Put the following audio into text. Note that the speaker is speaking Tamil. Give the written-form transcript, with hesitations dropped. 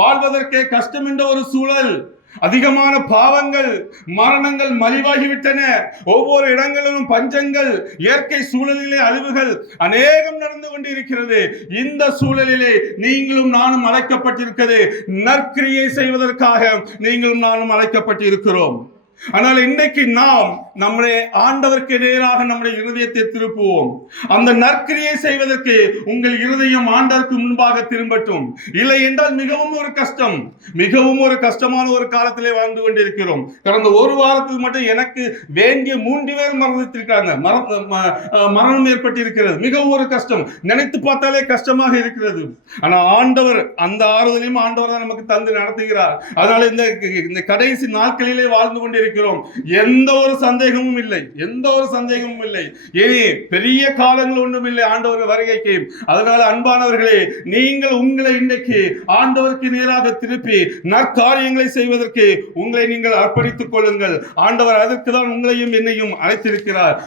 வாழ்வதற்கே கஷ்டம் என்ற ஒரு சூழல், அதிகமான பாவங்கள், மரணங்கள் மலிவாகிவிட்டன. ஒவ்வொரு இடங்களிலும் பஞ்சங்கள், இயற்கை சூழலிலே அழிவுகள் அநேகம் நடந்து கொண்டிருக்கிறது. இந்த சூழலிலே நீங்களும் நானும் அழைக்கப்பட்டிருக்கிறது நற்கிரியை செய்வதற்காக. நீங்களும் நானும் அழைக்கப்பட்டிருக்கிறோம். ஆனால் இன்றைக்கு நாம் நம்முடைய ஆண்டவருக்கு நேராக நம்முடைய இருதயத்தை திருப்புவோம். அந்த நற்கிரியை செய்வதற்கு உங்கள் இருதயம் ஆண்டவருக்கு முன்பாக திரும்பட்டும். இல்லை என்றால் மிகவும் ஒரு கஷ்டம், மிகவும் ஒரு கஷ்டமான ஒரு காலத்திலே வாழ்ந்து கொண்டிருக்கிறோம். கடந்த ஒரு வாரத்தில் மட்டும் எனக்கு வேண்டிய 3 பேர் மரணத்திற்காங்க, மரணம் ஏற்பட்டிருக்கிறது. மிகவும் ஒரு கஷ்டம், நினைத்து பார்த்தாலே கஷ்டமாக இருக்கிறது. ஆனால் ஆண்டவர் அந்த ஆறுதலையும் ஆண்டவர் தான் நமக்கு தந்து நடத்துகிறார். அதனால இந்த கடைசி நாட்களிலே வாழ்ந்து கொண்டிருக்கிறோம். எந்த ஒரு சந்தேகமும் இல்லை, எந்த ஒரு சந்தேகமும் இல்லை. இனி பெரிய காலங்கள் ஒன்றும் இல்லை ஆண்டவர் வருகைக்கு. அதனால அன்பானவர்களே, நீங்கள் உங்களை இன்றைக்கு ஆண்டவருக்கு நேராக திருப்பி நற்காரியங்களை செய்வதற்கு உங்களை நீங்கள் அர்ப்பணித்துக் கொள்ளுங்கள். ஆண்டவர் அதற்கு தான் உங்களையும் என்னையும் அழைத்திருக்கிறார்.